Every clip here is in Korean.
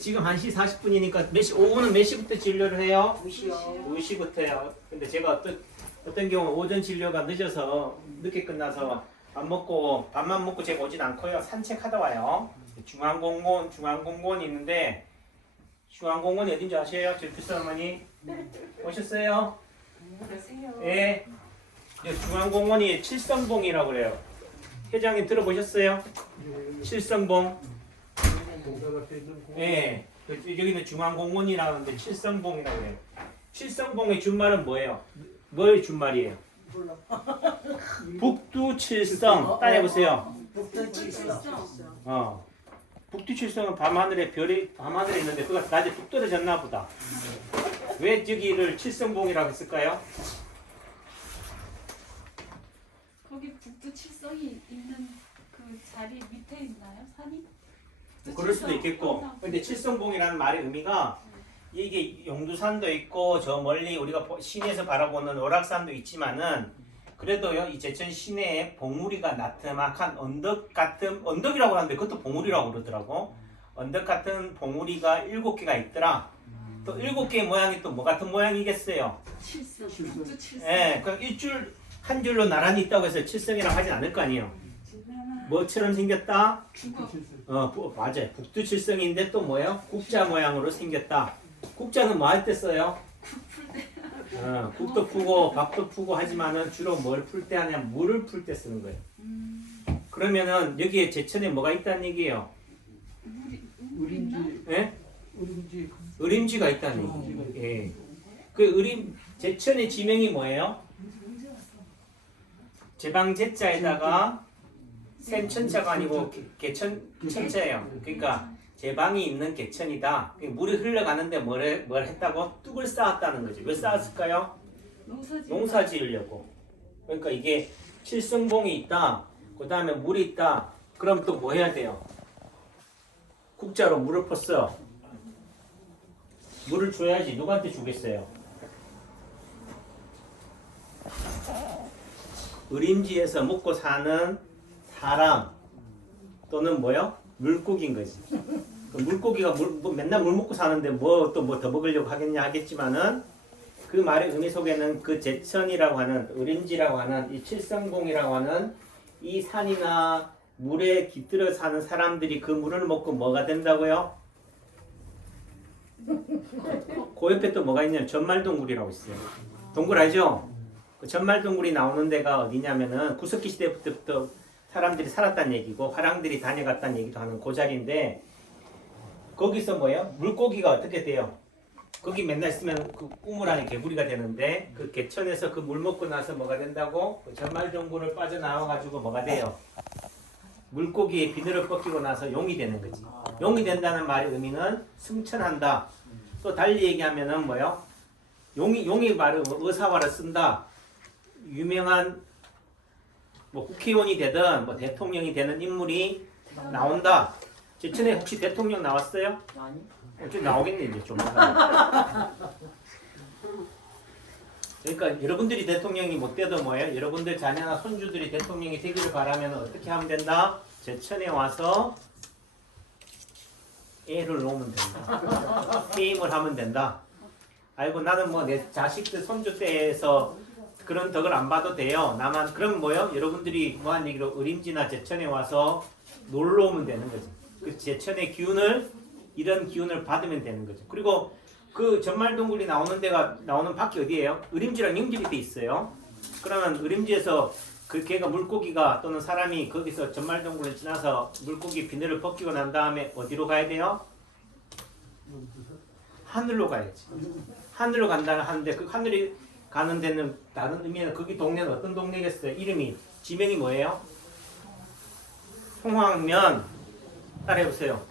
지금 1시 40분이니까 몇 시, 오후는 몇 시부터 진료를 해요? 2시요. 2시부터요. 근데 제가 어떤 경우 오전 진료가 늦어서 늦게 끝나서 밥만 먹고 제가 오진 않고요. 산책하다 와요. 중앙공원이 있는데 중앙공원이 어딘지 아세요? 질투스 어머니? 오셨어요? 예. 중앙공원이 칠성봉이라고 그래요. 회장님 들어보셨어요? 칠성봉. 예. 여기는 중앙공원이라는데 칠성봉이라고 해요. 칠성봉의 준말은 뭐예요? 뭘 준말이에요? 몰라. 북두칠성. 따라해보세요. 북두칠성. 북두칠성은 밤하늘에 있는데 그가 낮에 뚝 떨어졌나 보다. 왜 저기를 칠성봉이라고 했을까요? 거기 북두 칠성이 있는 그 자리 밑에 있나요? 산이? 그럴 수도 있겠고. 근데 칠성봉이라는 말의 의미가 이게 용두산도 있고 저 멀리 우리가 시내에서 바라보는 오락산도 있지만은 그래도요 이 제천 시내에 봉우리가 나트막한 언덕이라고 하는데 그것도 봉우리라고 그러더라고. 언덕 같은 봉우리가 7개가 있더라. 또 7개의 모양이 또 뭐 같은 모양이겠어요? 칠성. 북두 칠성. 예, 그 한 줄로 나란히 있다고 해서 칠성이라고 하진 않을 거 아니에요. 뭐처럼 생겼다? 맞아요. 북두칠성인데 또 뭐예요? 국자 모양으로 생겼다. 국자는 뭐 할 때 써요? 국도 푸고 밥도 푸고 하지만은 주로 뭘 풀 때 하냐? 물을 풀 때 쓰는 거예요. 그러면은 여기에 제천에 뭐가 있다는 얘기예요? 의림지. 예? 의림지. 의림지가 있다는 얘기예요. 예. 그 제천의 지명이 뭐예요? 제방제자에다가 샘천자가 아니고 개천천자예요. 그러니까 제방이 있는 개천이다. 물이 흘러가는데 뭘 했다고? 뚝을 쌓았다는 거지. 왜 쌓았을까요? 농사 지으려고. 그러니까 이게 칠성봉이 있다. 그 다음에 물이 있다. 그럼 또 뭐 해야 돼요? 국자로 물을 붓어. 물을 줘야지. 누구한테 주겠어요? 의림지에서 먹고 사는 사람 또는 뭐요? 물고기인 거지. 물고기가 맨날 물 먹고 사는데 뭐 더 먹으려고 하겠지만은 그 말의 의미 속에는 그 제천이라고 하는 의림지라고 하는 이 칠성봉이라고 하는 이 산이나 물에 깃들어 사는 사람들이 그 물을 먹고 뭐가 된다고요? 그 옆에 또 뭐가 있냐면 전말동굴이라고 있어요. 동굴 알죠? 그 전말동굴이 나오는 데가 어디냐면은 구석기 시대부터 사람들이 살았다는 얘기고 화랑들이 다녀갔다는 얘기도 하는 그 자리인데 거기서 뭐예요? 물고기가 어떻게 돼요? 거기 맨날 있으면 그 우물안에 개구리가 되는데 그 개천에서 그 물 먹고 나서 뭐가 된다고? 그 전말동굴을 빠져나와가지고 뭐가 돼요? 물고기의 비늘을 벗기고 나서 용이 되는 거지. 용이 된다는 말의 의미는 승천한다. 또 달리 얘기하면은 뭐요? 용이 말을 의사화를 쓴다. 유명한 뭐 국회의원이 되든 뭐 대통령이 되는 인물이 나온다. 제천에 혹시 대통령 나왔어요? 아니. 좀 나오겠네 이제 좀. 그러니까 여러분들이 대통령이 못 돼도 뭐예요? 여러분들 자녀나 손주들이 대통령이 되기를 바라면 어떻게 하면 된다? 제천에 와서 애를 놓으면 된다. 해임을 하면 된다. 아이고 나는 뭐 내 자식들 손주 때에서 그런 덕을 안 봐도 돼요. 나만 그럼 뭐요? 여러분들이 뭐한 얘기로 의림지나 제천에 와서 놀러 오면 되는 거지. 그 제천의 기운을 이런 기운을 받으면 되는 거죠. 그리고 그 전말동굴이 나오는 밖이 어디예요? 의림지랑 영지리 돼 있어요. 그러면 의림지에서 그 개가 물고기가 또는 사람이 거기서 전말동굴을 지나서 물고기 비늘을 벗기고 난 다음에 어디로 가야 돼요? 하늘로 가야지. 하늘로 간다는 하는데 그 하늘이 가는 데는 다른 의미는 거기 동네는 어떤 동네겠어요? 이름이 지명이 뭐예요? 송황면 따라해보세요.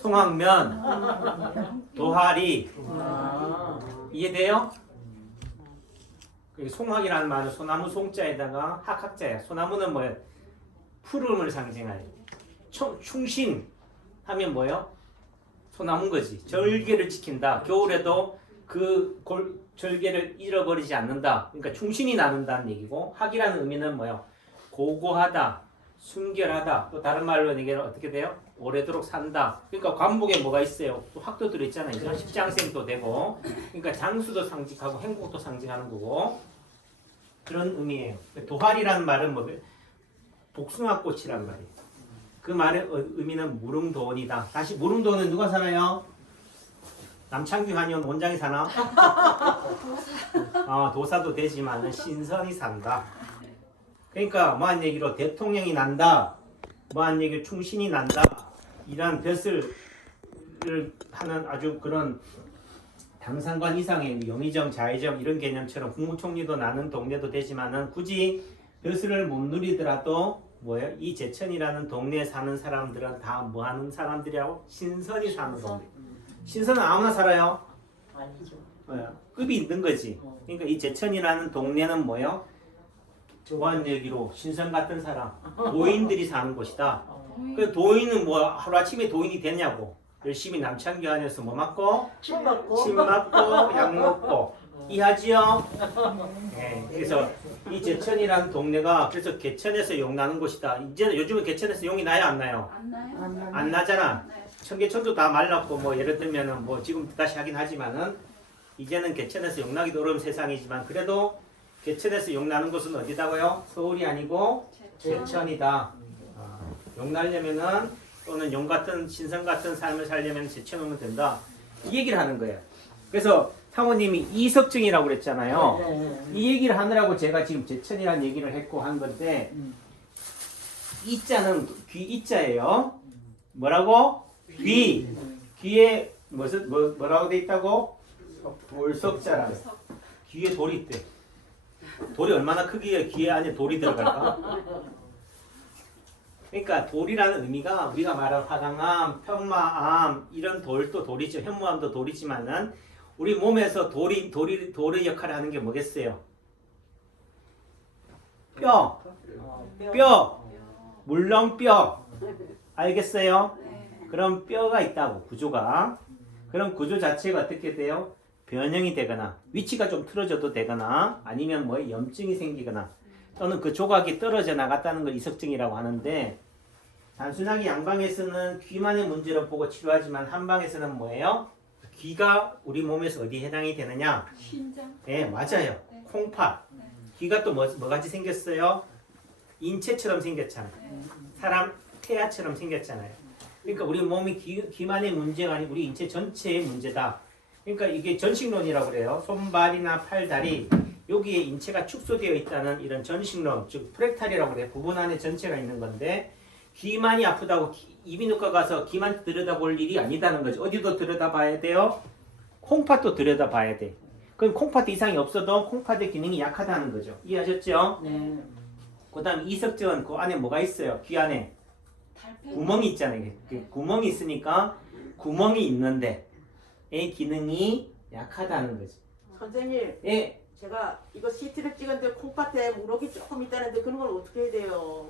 송황면 도하리 이해돼요? 송황이라는 말은 소나무 송자에다가 학학자야. 소나무는 뭐예요? 푸름을 상징하요. 충신 하면 뭐예요? 소나무인 거지. 절개를 지킨다. 겨울에도 그 절개를 잃어버리지 않는다. 그러니까 충신이 나눈다는 얘기고 학이라는 의미는 뭐예요? 고고하다. 순결하다. 또 다른 말로 얘기하면 어떻게 돼요? 오래도록 산다. 그러니까 관복에 뭐가 있어요? 또 학도 들어있잖아요. 이제 십장생도 되고. 그러니까 장수도 상징하고 행복도 상징하는 거고. 그런 의미예요. 도활이라는 말은 뭐 복숭아꽃이란 말이에요. 그 말의 의미는 무릉도원이다. 다시 무릉도원은 누가 살아요? 남창규 한의원 원장이 사나? 도사도 되지만 신선이 산다. 그러니까 뭐한 얘기로 대통령이 난다. 뭐한 얘기로 충신이 난다. 이런 벼슬을 하는 아주 그런 당상관 이상의 영의정, 자의정 이런 개념처럼 국무총리도 나는 동네도 되지만은 굳이 벼슬을 못 누리더라도 뭐예요? 이 제천이라는 동네에 사는 사람들은 다 뭐하는 사람들이라고? 신선이 사는 동네. 신선은 아무나 살아요? 아니죠. 급이 있는 거지. 그러니까 이 제천이라는 동네는 뭐예요? 좋아하는 얘기로 신선 같은 사람, 도인들이 사는 곳이다. 그 도인은 뭐 하루아침에 도인이 됐냐고. 열심히 남창규 안에서 뭐 맞고? 침 맞고. 침 맞고 약 먹고. 이해하지요? 네, 그래서 이 제천이라는 동네가 그래서 개천에서 용 나는 곳이다. 이제는 요즘은 개천에서 용이 나요, 안 나요? 안 나요? 안 나잖아. 안 나요. 청계천도 다 말랐고 뭐 예를 들면은 뭐 지금 다시 하긴 하지만은 이제는 개천에서 용 나기도 어려운 세상이지만 그래도 개천에서 용 나는 곳은 어디다고요? 서울이 아니고 제천이다. 용 나려면은 또는 용 같은 신선 같은 삶을 살려면 제천 오면 된다. 이 얘기를 하는 거예요. 그래서 사모님이 이석증이라고 그랬잖아요. 네. 이 얘기를 하느라고 제가 지금 제천이라는 얘기를 했고 한 건데 이자는 귀 이자예요. 뭐라고? 귀. 귀에 뭐라고 돼 있다고? 돌석자라. 귀에 돌이 있대. 돌이 얼마나 크기에 귀에 안에 돌이 들어갈까? 그러니까 돌이라는 의미가 우리가 말하는 화강암, 편마암 이런 돌도 돌이죠. 현무암도 돌이지만은 우리 몸에서 돌의 역할을 하는 게 뭐겠어요? 뼈, 물렁뼈. 알겠어요? 네. 그런 뼈가 있다고 구조가. 그럼 구조 자체가 어떻게 돼요? 변형이 되거나 위치가 좀 틀어져도 되거나 아니면 뭐 염증이 생기거나 또는 그 조각이 떨어져 나갔다는 걸 이석증이라고 하는데 단순하게 양방에서는 귀만의 문제로 보고 치료하지만 한방에서는 뭐예요? 귀가 우리 몸에서 어디에 해당이 되느냐? 신장. 네, 맞아요. 네. 콩팥. 네. 귀가 또 뭐같이 생겼어요? 인체처럼 생겼잖아요. 네. 사람 태아처럼 생겼잖아요. 그러니까 우리 몸이 귀만의 문제가 아니고 우리 인체 전체의 문제다. 그러니까 이게 전식론이라고 그래요. 손발이나 팔, 다리 여기에 인체가 축소되어 있다는 이런 전식론, 즉 프랙탈이라고 그래요. 부분 안에 전체가 있는 건데 귀만이 아프다고 이비인후과 가서 귀만 들여다볼 일이 아니다는 거죠. 어디도 들여다봐야 돼요? 콩팥도 들여다봐야 돼. 그럼 콩팥 이상이 없어도 콩팥의 기능이 약하다는 거죠. 이해하셨죠? 네. 그 다음 이석증은 그 안에 뭐가 있어요? 귀 안에 달팽이. 구멍이 있잖아요. 그 구멍이 있으니까 구멍이 있는데 의 기능이 약하다는 거죠. 선생님, 예, 제가 이거 CT를 찍었는데 콩팥에 우럭이 조금 있다는데 그런 걸 어떻게 해야 돼요?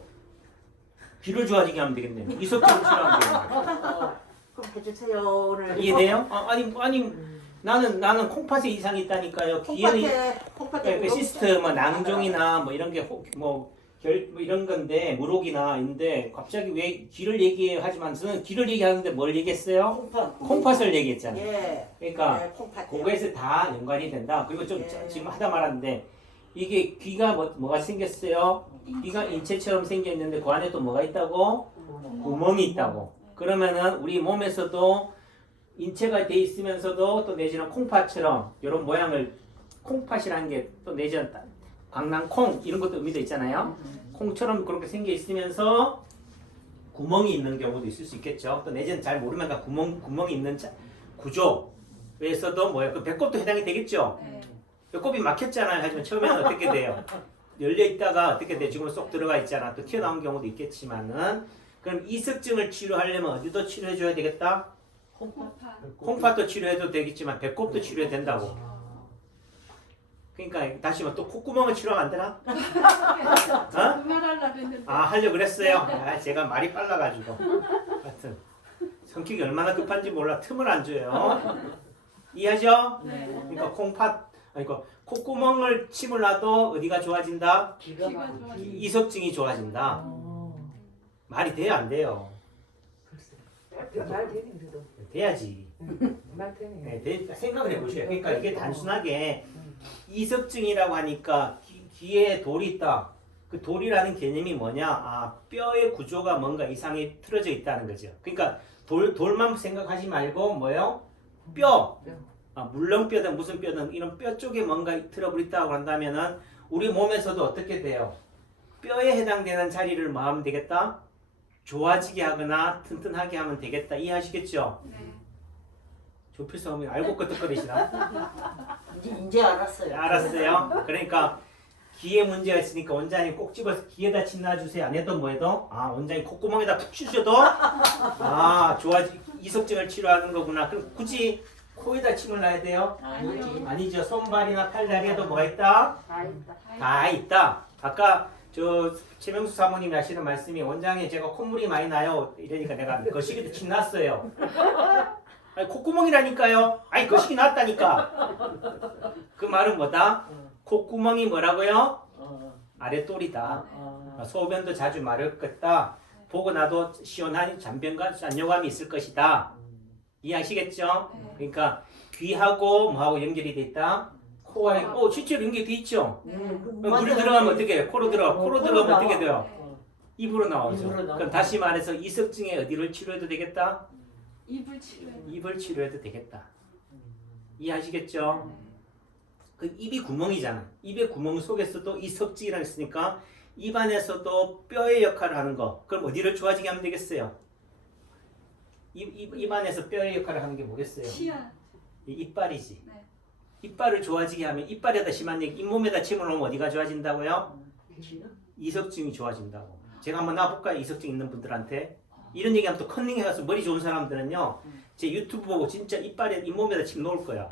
귀를 좋아지게 하면 되겠네요. 이석증 치료하면 되겠네요. 그럼 해주세요 오늘. 이해돼요? 아니 나는 콩팥에 이상이 있다니까요. 귀에는 콩팥에 그 시스트 뭐 낭종이나 뭐 이런 게 뭐 이런 건데 무록이나 있는데 갑자기 왜 귀를 얘기해요 하지만 저는 귀를 얘기하는데 뭘 얘기했어요? 콩팥을 얘기했잖아요. 예. 그러니까 네, 콩팥. 그거에서 다 연관이 된다. 그리고 좀 예. 지금 하다 말았는데 이게 귀가 뭐가 생겼어요? 귀가 인체처럼 생겼는데 그 안에 또 뭐가 있다고? 구멍이 있다고. 그러면은 우리 몸에서도 인체가 돼 있으면서도 또 내지는 콩팥처럼 이런 모양을 콩팥이라는 게 또 내지는 강낭콩 이런 것도 의미도 있잖아요. 콩처럼 그렇게 생겨 있으면서 구멍이 있는 경우도 있을 수 있겠죠. 또 내지는 잘 모르면 구멍이 있는 구조에서도 뭐예요? 그 배꼽도 해당이 되겠죠. 네. 배꼽이 막혔잖아요. 하지만 처음에는 어떻게 돼요? 열려 있다가 어떻게 돼? 지금은 쏙 들어가 있잖아. 또 튀어나온 경우도 있겠지만은 그럼 이석증을 치료하려면 어디도 치료해줘야 되겠다? 콩팥. 콩팥도 치료해도 되겠지만 배꼽도 치료해야 된다고. 그러니까 다시 또 콧구멍을 치료하면 안 되나? 저 그 말하려고 했는데. 하려고 그랬어요. 제가 말이 빨라가지고. 하여튼 성격이 얼마나 급한지 몰라. 틈을 안 줘요. 이해하죠? 네. 그러니까 그러니까 콧구멍을 침을 놔도 어디가 좋아진다? 기가 귀가 막히지. 이석증이 좋아진다. 말이 돼요, 안 돼요? 말 되네 그래도. 돼야지. 말 되네. 네, 생각을 해보세요. 그러니까 이게 단순하게 이석증이라고 하니까 귀에 돌이 있다. 그 돌이라는 개념이 뭐냐? 아, 뼈의 구조가 뭔가 이상이 틀어져 있다는 거죠. 그러니까 돌만 생각하지 말고 뭐예요? 뼈. 아, 물렁뼈든 무슨 뼈든 이런 뼈 쪽에 뭔가 트러블이 있다고 한다면은 우리 몸에서도 어떻게 돼요? 뼈에 해당되는 자리를 뭐 하면 되겠다? 좋아지게 하거나 튼튼하게 하면 되겠다. 이해하시겠죠? 네. 조필서 하면 알고 끄덕거리시나? 이제 알았어요. 알았어요. 그러니까 귀에 문제가 있으니까 원장님 꼭 집어서 귀에다 침 놔주세요. 안 해도 뭐 해도 아 원장님 콧구멍에다 푹 주셔도 아 이석증을 치료하는 거구나. 그럼 굳이 코에다 침을 놔야 돼요? 아니지. 아니죠. 손발이나 팔다리에도 뭐가 있다? 다 있다. 다 있다. 아까 저 최명수 사모님이 하시는 말씀이 원장님 제가 콧물이 많이 나요. 이러니까 내가 거시기도 침 놨어요. 아니 콧구멍이라니까요. 아니 거시기 났다니까. 그 말은 뭐다? 콧구멍이 뭐라고요? 아랫돌이다. 소변도 자주 마렵겠다. 보고 나도 시원한 잔변과 잔여감이 있을 것이다. 이해하시겠죠? 그러니까 귀하고 뭐하고 연결이 돼 있다. 코와 실제로 연결이 돼 있죠. 물이 들어가면 어떻게 해요? 코로 들어가. 코로 들어가면 어떻게 돼요? 입으로 나오죠. 입으로 나와. 그럼 다시 말해서 이석증에 어디를 치료해도 되겠다? 입을 치료해. 입을 치료해도 되겠다. 이해하시겠죠? 그 입이 구멍이잖아. 입의 구멍 속에서도 이석증이라고 있으니까 입 안에서도 뼈의 역할을 하는 거. 그럼 어디를 좋아지게 하면 되겠어요? 입 안에서 뼈의 역할을 하는 게 뭐겠어요? 치아. 이빨이지. 네. 이빨을 좋아지게 하면 이빨에다 심한 얘기, 잇몸에다 침을 놓으면 어디가 좋아진다고요? 이석증이 좋아진다고. 제가 한번 놔볼까요? 이석증 있는 분들한테. 이런 얘기하면 또 컨닝 해가서 머리 좋은 사람들은요. 제 유튜브 보고 진짜 이빨에 잇몸에다 침 놓을 거야.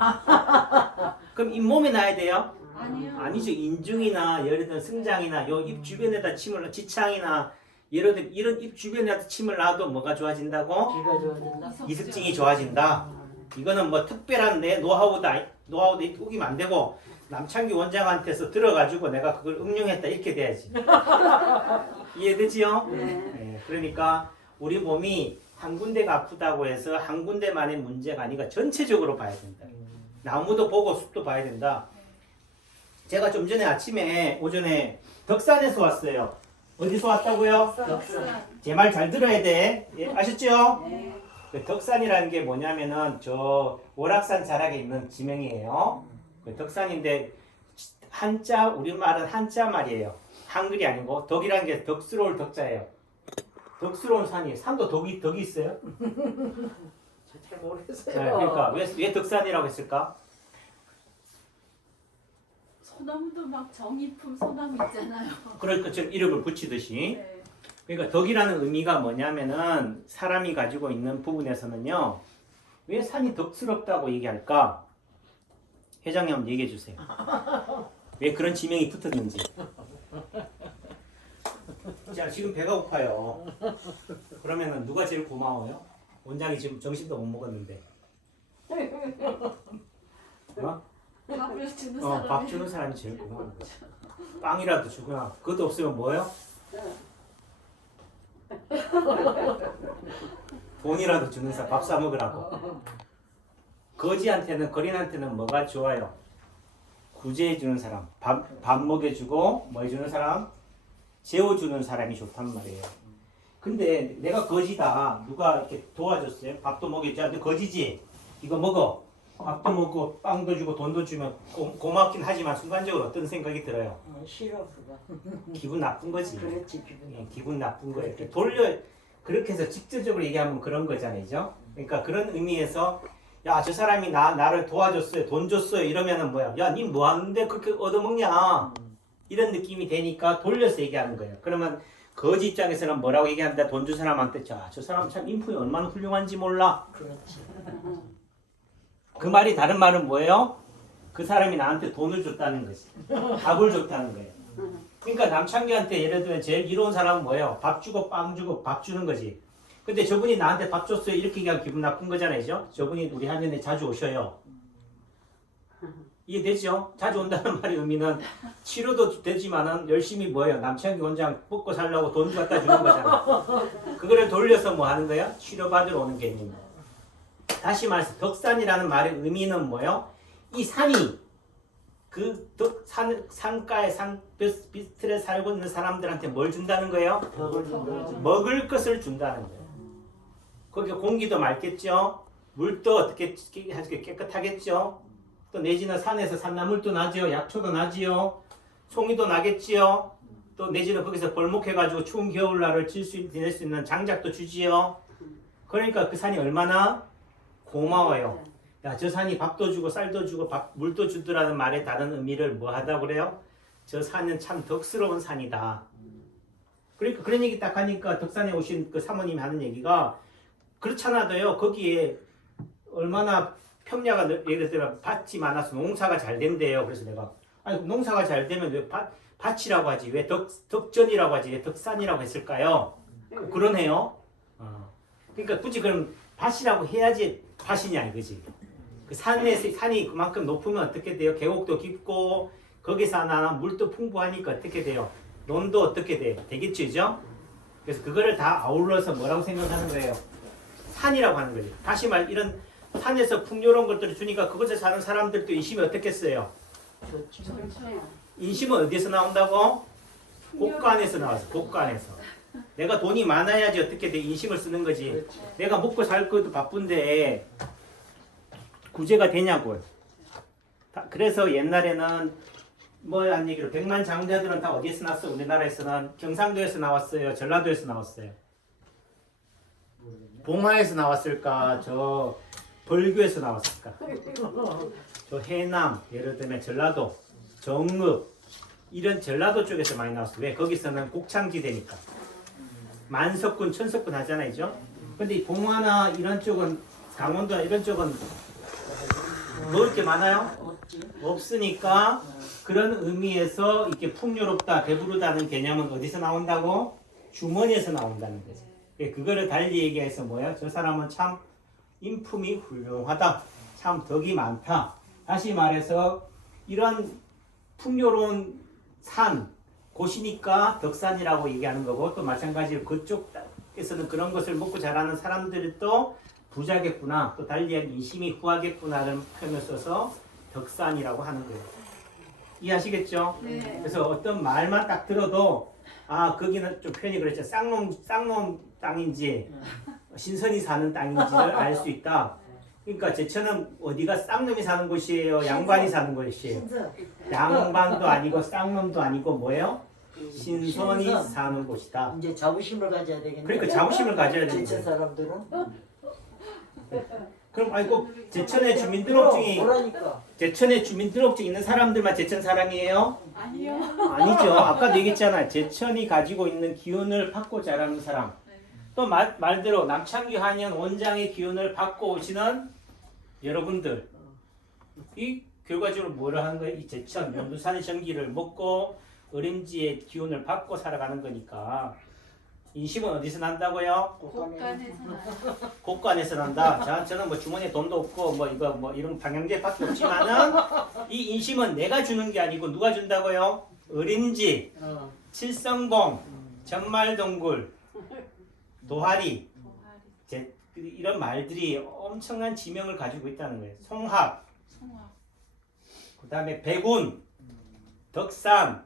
그럼 잇몸에 놔야 돼요? 아니요. 아니죠. 인중이나 예를 들어 승장이나 요 입 주변에다 침을 지창이나 예를 들어 이런 입 주변에다 침을 놔도 뭐가 좋아진다고? 귀가 좋아진다. 이석증이 좋아진다. 이거는 뭐 특별한 내 노하우다. 노하우도 우기면 안 되고 남창기 원장한테서 들어가지고 내가 그걸 응용했다 이렇게 돼야지. 이해되지요? 네, 그러니까 우리 몸이 한 군데가 아프다고 해서 한 군데만의 문제가 아니라 전체적으로 봐야 된다. 나무도 보고 숲도 봐야 된다. 제가 좀 전에 아침에 오전에 덕산에서 왔어요. 어디서 왔다고요? 덕산. 제 말 잘 들어야 돼. 예, 아셨죠? 네. 그 덕산이라는 게 뭐냐면은 저 월악산 자락에 있는 지명이에요. 그 덕산인데 한자 우리말은 한자 말이에요. 한글이 아니고 덕이라는 게 덕스러울 덕자예요. 덕스러운 산이 산도 덕이 있어요? 잘 모르겠어요. 네, 그러니까 왜 덕산이라고 했을까? 소나무도 막 정이품 소나무 있잖아요. 그럴 것처럼 이름을 붙이듯이. 네. 그러니까 덕이라는 의미가 뭐냐면은 사람이 가지고 있는 부분에서는요. 왜 산이 덕스럽다고 얘기할까? 회장님 한번 얘기해 주세요. 왜 그런 지명이 붙었는지. 자, 지금 배가 고파요. 그러면은 누가 제일 고마워요? 원장이 지금 점심도 못 먹었는데. 어? 밥을 주는 사람이. 밥 주는 사람이 제일 고마운 거지. 빵이라도 주거나 그것도 없으면 뭐예요? 돈이라도 주는 사람, 밥 사 먹으라고. 거지한테는, 거린한테는 뭐가 좋아요? 구제해주는 사람, 밥 먹여주고 뭐 해주는 사람? 재워주는 사람이 좋단 말이에요. 근데 내가 거지다. 누가 이렇게 도와줬어요? 밥도 먹여줘. 근데 거지지? 이거 먹어. 밥도 먹고 빵도 주고 돈도 주면 고맙긴 하지만 순간적으로 어떤 생각이 들어요? 싫어 그거. 기분 나쁜 거지. 그렇지 기분. 예, 기분 나쁜 거예요. 그렇게 해서 직접적으로 얘기하면 그런 거잖아요. 그러니까 그런 의미에서 야, 저 사람이 나를 도와줬어요. 돈 줬어요. 이러면은 뭐야? 야, 니 뭐 하는데 그렇게 얻어먹냐? 이런 느낌이 되니까 돌려서 얘기하는 거예요. 그러면 거지 입장에서는 뭐라고 얘기한다? 돈 준 사람한테 자, 저 사람 참 인품이 얼마나 훌륭한지 몰라. 그렇지. 그 말이 다른 말은 뭐예요? 그 사람이 나한테 돈을 줬다는 거지. 밥을 줬다는 거예요. 그러니까 남창기한테 예를 들면 제일 이로운 사람은 뭐예요? 밥 주고 빵 주고 밥 주는 거지. 근데 저분이 나한테 밥 줬어요. 이렇게 얘기하면 기분 나쁜 거잖아요. 저분이 우리 한연에 자주 오셔요. 이해되죠? 자주 온다는 말의 의미는 치료도 되지만은 열심히 뭐예요? 남창기 원장 먹고 살려고 돈 갖다 주는 거잖아. 그거를 돌려서 뭐 하는 거야? 치료받으러 오는 개념. 다시 말해서 덕산이라는 말의 의미는 뭐예요? 이 산이 그 산가의 산 비틀에 살고 있는 사람들한테 뭘 준다는 거예요? 먹을 것을 준다는 거예요. 거기 공기도 맑겠죠? 물도 어떻게 깨끗하겠죠? 또 내지는 산에서 산나물도 나지요, 약초도 나지요, 송이도 나겠지요. 또 내지는 거기서 벌목해가지고 추운 겨울날을 지낼 수 있는 장작도 주지요. 그러니까 그 산이 얼마나 고마워요. 야, 저 산이 밥도 주고 쌀도 주고 물도 주더라는 말의 다른 의미를 뭐 하다 그래요? 저 산은 참 덕스러운 산이다. 그러니까 그런 얘기 딱 하니까 덕산에 오신 그 사모님이 하는 얘기가 그렇잖아도요. 거기에 얼마나 평야가 예를 들어 밭이 많아서 농사가 잘 된대요. 그래서 내가 아니 농사가 잘 되면 왜 밭이라고 하지? 왜 덕전이라고 하지? 왜 덕산이라고 했을까요? 그러네요. 그러니까 굳이 그럼 밭이라고 해야지 밭이냐 이거지. 그 산이 그만큼 높으면 어떻게 돼요? 계곡도 깊고 거기서 나는 물도 풍부하니까 어떻게 돼요? 논도 어떻게 돼요? 되겠죠, 그죠? 그래서 그거를 다 아울러서 뭐라고 생각하는 거예요? 산이라고 하는 거죠. 다시 말 이런 산에서 풍요로운 것들을 주니까 그곳에 사는 사람들도 인심이 어떻겠어요? 인심은 어디서 나온다고? 곳간에서 나왔어. 곳간에서. 내가 돈이 많아야지 어떻게 돼? 인심을 쓰는 거지. 내가 먹고 살 것도 바쁜데 구제가 되냐고요. 그래서 옛날에는 뭐한 얘기로 백만장자들은 다 어디에서 나왔어? 우리나라에서는 경상도에서 나왔어요. 전라도에서 나왔어요. 봉화에서 나왔을까? 저 벌교에서 나왔을까? 저 해남, 예를 들면 전라도, 정읍 이런 전라도 쪽에서 많이 나왔어요. 왜? 거기서는 곡창지대니까. 만석군, 천석군 하잖아요, 죠? 근데 이 봉화나 이런 쪽은 강원도나 이런 쪽은 먹을 게 많아요? 없으니까 그런 의미에서 이렇게 풍요롭다, 배부르다는 개념은 어디서 나온다고? 주머니에서 나온다는 거죠. 그거를 달리 얘기해서 뭐야? 저 사람은 참 인품이 훌륭하다. 참 덕이 많다. 다시 말해서 이런 풍요로운 산, 곳이니까 덕산이라고 얘기하는 거고 또 마찬가지로 그쪽에서는 그런 것을 먹고 자라는 사람들도 부자겠구나. 또 달리 인심이 후하겠구나라는 표현을 써서 덕산이라고 하는 거예요. 이해하시겠죠? 네. 그래서 어떤 말만 딱 들어도 아 거기는 좀 표현이 그랬죠. 쌍놈 땅인지 신선이 사는 땅인지를 알 수 있다. 그러니까 제천은 어디가 쌍놈이 사는 곳이에요? 양반이 사는 곳이에요? 양반도 아니고 쌍놈도 아니고 뭐예요? 신선이 사는 곳이다. 이제 자부심을 가져야 되겠네. 그러니까 자부심을 가져야 되는 제천 거예요. 사람들은 그럼 아이고 제천에 주민등록증이 그러니까 제천에 주민등록증 있는 사람들만 제천 사람이에요? 아니요. 아니죠. 아까도 얘기했잖아요. 제천이 가지고 있는 기운을 받고 자라는 사람. 또 말대로 남창규 한의원 원장의 기운을 받고 오시는 여러분들. 이 결과적으로 뭐를 하는 거예요? 이 제천 연두산의 전기를 먹고 어림지의 기운을 받고 살아가는 거니까 인심은 어디서 난다고요? 곳간에서 나요. 곳간에서 난다. 저는 뭐 주머니에 돈도 없고 뭐 이거 뭐 이런 방향제밖에 없지만은 이 인심은 내가 주는 게 아니고 누가 준다고요? 어림지, 칠성봉, 전말동굴, 도하리, 이런 말들이 엄청난 지명을 가지고 있다는 거예요. 송합, 송화. 그 다음에 백운, 덕산,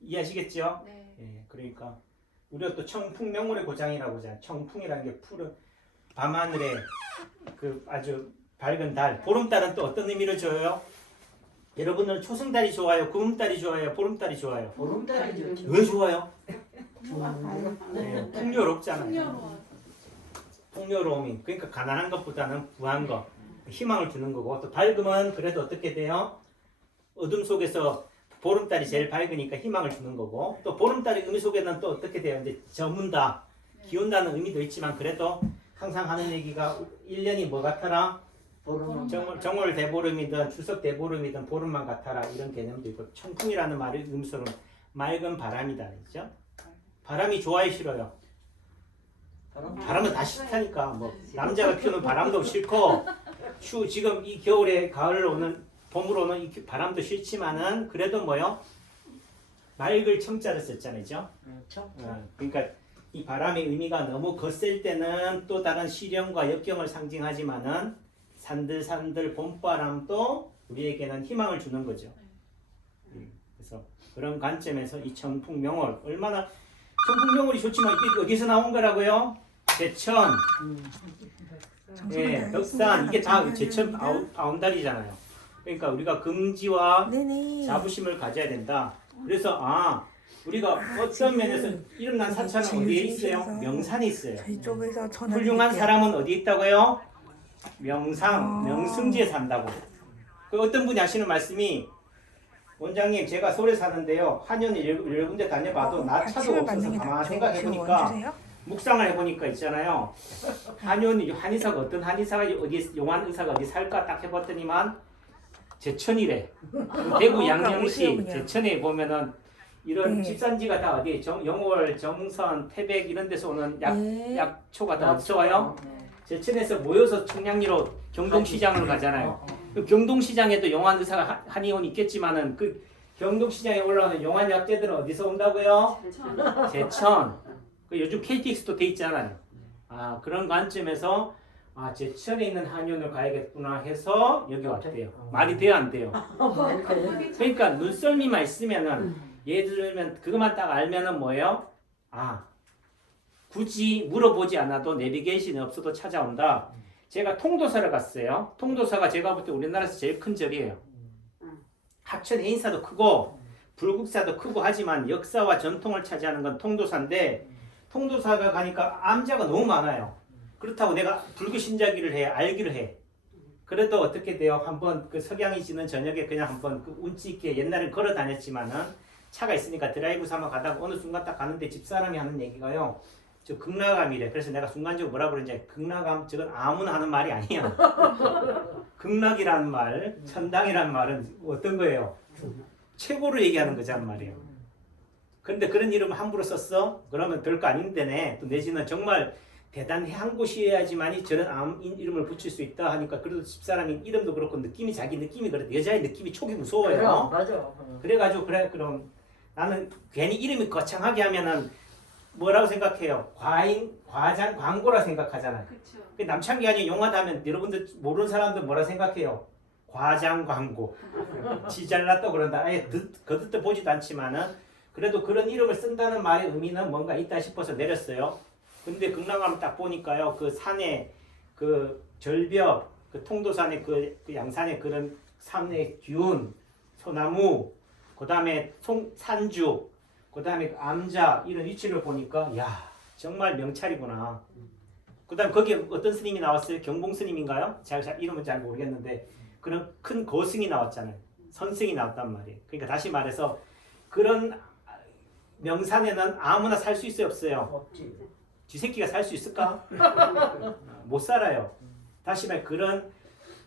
이해하시겠죠? 네. 예, 그러니까 우리가 또 청풍 명물의 고장이라고 하잖아요. 청풍이라는 게 푸른 밤하늘에 그 아주 밝은 달, 보름달은 또 어떤 의미를 줘요? 여러분들은 초승달이 좋아요, 구름달이 좋아요, 보름달이 좋아요? 보름달이 좋죠. 왜 좋아요? 네, 풍요롭잖아요. 풍요로워. 풍요로움이 그러니까 가난한 것보다는 부한 것, 희망을 주는 거고 또 밝음은 그래도 어떻게 돼요? 어둠 속에서 보름달이 제일 밝으니까 희망을 주는 거고 또 보름달의 의미 속에는 또 어떻게 돼요? 이제 저문다, 기운다는 의미도 있지만 그래도 항상 하는 얘기가 1년이 뭐 같아라? 정월 대보름이든 추석 대보름이든 보름만 같아라 이런 개념도 있고 청풍이라는 말의 의미로는 맑은 바람이다 그렇죠? 바람이 좋아요 싫어요? 바람은 다 싫다니까 뭐 남자가 피우는 바람도 싫고 지금 이 겨울에 가을 오는 봄으로는 이 바람도 싫지만은 그래도 뭐요? 맑을 청자를 썼잖아요, 그죠? 그렇죠. 그러니까 이 바람의 의미가 너무 거셀 때는 또 다른 시련과 역경을 상징하지만은 산들산들 봄바람도 우리에게는 희망을 주는 거죠. 그래서 그런 관점에서 이 청풍명월 얼마나 청풍명월이 좋지만 이게 어디서 나온 거라고요? 제천, 예, 덕산 이게 다 제천 바운다리잖아요. 그러니까 우리가 긍지와 네네. 자부심을 가져야 된다. 그래서 우리가 어떤 면에서 이름난 사찰은 어디에 있어요? 명산에 있어요. 저희 쪽에서 전화 훌륭한 사람은 어디 있다고요? 아. 명승지에 산다고. 그 어떤 분이 하시는 말씀이 원장님 제가 서울에 사는데요. 한의원 여러 군데 다녀봐도 나 차도 없어서 가만히 생각해보니까 묵상을 해보니까 있잖아요. 한의원 한의사가 어떤 한의사가 어디 용한 의사가 어디 살까 딱 해봤더니만 제천이래. 대구 양령시 제천에 보면은 이런 집산지가 다 어디 영월, 정선, 태백 이런 데서 오는 약초가 다 어디서 와요? 제천에서 모여서 청량리로 경동시장을 가잖아요. 그 경동시장에도 용한 의사가 한의원이 있겠지만은 그 경동시장에 올라오는 용한 약재들은 어디서 온다고요? 제천. 그 요즘 KTX도 돼 있잖아요. 그런 관점에서 제천에 있는 한의원을 가야겠구나 해서 여기 왔대요. 말이 돼요, 안 돼요? 그러니까 눈썰미만 있으면은 예를 들면 그것만 딱 알면은 뭐예요? 굳이 물어보지 않아도 내비게이션이 없어도 찾아온다. 제가 통도사를 갔어요. 통도사가 제가 볼 때 우리나라에서 제일 큰 절이에요. 합천 해인사도 크고 불국사도 크고 하지만 역사와 전통을 차지하는 건 통도사인데 통도사가 가니까 암자가 너무 많아요. 그렇다고 내가 불교 신자기를 해, 알기를 해. 그래도 어떻게 돼요? 한번 그 석양이 지는 저녁에 그냥 한번 그 운치 있게 옛날엔 걸어 다녔지만은 차가 있으니까 드라이브 삼아 가다가 어느 순간 딱 가는데 집사람이 하는 얘기가요. 저 극락암이래. 그래서 내가 순간적으로 뭐라 그러는지 극락암 저건 아무나 하는 말이 아니야. 극락이라는 말, 천당이라는 말은 어떤 거예요? 최고로 얘기하는 거란 말이에요. 근데 그런 이름을 함부로 썼어? 그러면 별거 아닌데네. 또 내지는 정말 대단한 곳이어야지만이 저런 암 이름을 붙일 수 있다 하니까 그래도 집사람이 이름도 그렇고 자기 느낌이 그래. 여자의 느낌이 촉이 무서워요. 맞아. 그래가지고 그래 그럼 나는 괜히 이름이 거창하게 하면은 뭐라고 생각해요? 과장 광고라 생각하잖아요. 그렇죠. 남창기 아니 용하다면 여러분들 모르는 사람들 뭐라 생각해요? 과장 광고. 지 잘났다 그런다. 아예 거듭도 보지도 않지만은 그래도 그런 이름을 쓴다는 말의 의미는 뭔가 있다 싶어서 내렸어요. 근데 극락암 딱 보니까요. 그 산에 그 절벽, 그 통도산의 그 양산의 그런 산의 기운, 소나무, 그 다음에 산주, 그 다음에 암자 이런 위치를 보니까 야 정말 명찰이구나. 그 다음에 거기에 어떤 스님이 나왔어요? 경봉 스님인가요? 제가 이름은 잘 모르겠는데 그런 큰 거승이 나왔잖아요. 선승이 나왔단 말이에요. 그러니까 다시 말해서 그런 명산에는 아무나 살 수 있어요? 없어요? 없지. 쥐새끼가 살 수 있을까? 못 살아요. 다시 말해 그런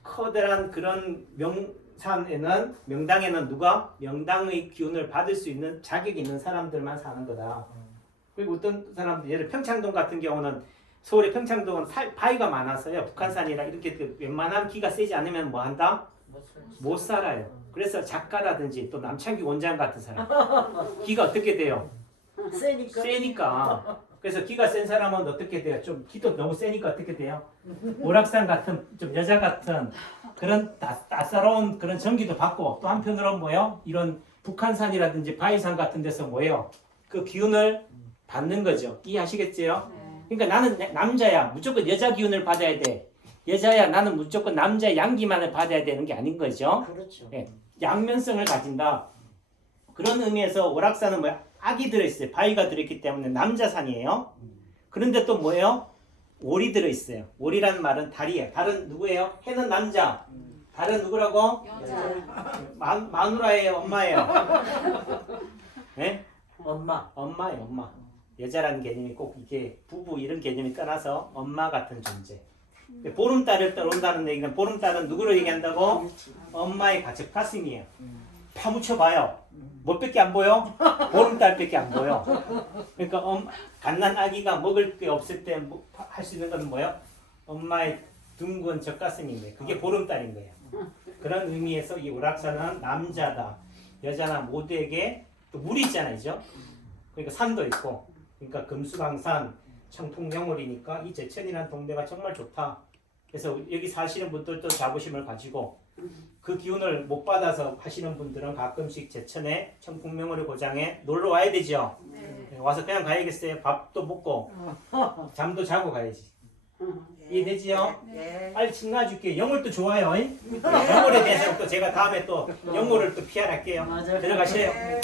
커다란 그런 명당에는 누가? 명당의 기운을 받을 수 있는 자격이 있는 사람들만 사는 거다. 그리고 어떤 사람들 예를 평창동 같은 경우는 서울의 평창동은 바위가 많아서요. 북한산이라 이렇게 웬만한 기가 세지 않으면 뭐 한다? 못 살아요. 그래서 작가라든지 또 남창기 원장 같은 사람 기가 어떻게 돼요? 세니까. 그래서 기가 센 사람은 어떻게 돼요? 좀 기도 너무 세니까 어떻게 돼요? 오락산 같은 좀 여자 같은 그런 따사로운 그런 전기도 받고 또 한편으로는 뭐요? 이런 북한산이라든지 바위산 같은 데서 뭐예요? 그 기운을 받는 거죠. 이해하시겠어요? 그러니까 나는 남자야 무조건 여자 기운을 받아야 돼. 여자야 나는 무조건 남자의 양기만을 받아야 되는 게 아닌 거죠. 그렇죠. 예, 양면성을 가진다. 그런 의미에서 오락산은 뭐야? 악이 들어있어요. 바위가 들어있기 때문에 남자산이에요. 그런데 또 뭐예요? 오리 들어있어요. 오리라는 말은 달이에요. 달은 누구예요? 해는 남자. 달은 누구라고? 여자. 마누라예요? 엄마예요? 네? 엄마예요. 엄마. 여자라는 개념이 꼭 이게 부부 이런 개념이 떠나서 엄마 같은 존재. 보름달을 떠온다는 얘기는 보름달은 누구로 얘기한다고? 엄마의 가책 파sim이에요. 파묻혀봐요. 뭐밖에 안 보여? 보름달밖에 안 보여. 그러니까 갓난 아기가 먹을 게 없을 때 할 수 있는 건 뭐예요? 엄마의 둥근 젖가슴인 거예요. 그게 보름달인 거예요. 그런 의미에서 이 오락산은 남자다, 여자나 모두에게 또 물이 있잖아요, 그죠? 그러니까 산도 있고, 그러니까 금수강산, 청풍명월이니까 이 제천이라는 동네가 정말 좋다. 그래서 여기 사시는 분들도 자부심을 가지고 그 기운을 못 받아서 하시는 분들은 가끔씩 제천에 청풍명월의 고장에 놀러 와야 되죠. 네. 와서 그냥 가야겠어요. 밥도 먹고 잠도 자고 가야지. 이해되지요? 네. 빨리 친구해줄게요. 영어를 또 좋아요. 영어에 대해서 또 제가 다음에 또 영어를 또 피할게요. 맞아요. 들어가세요. 네.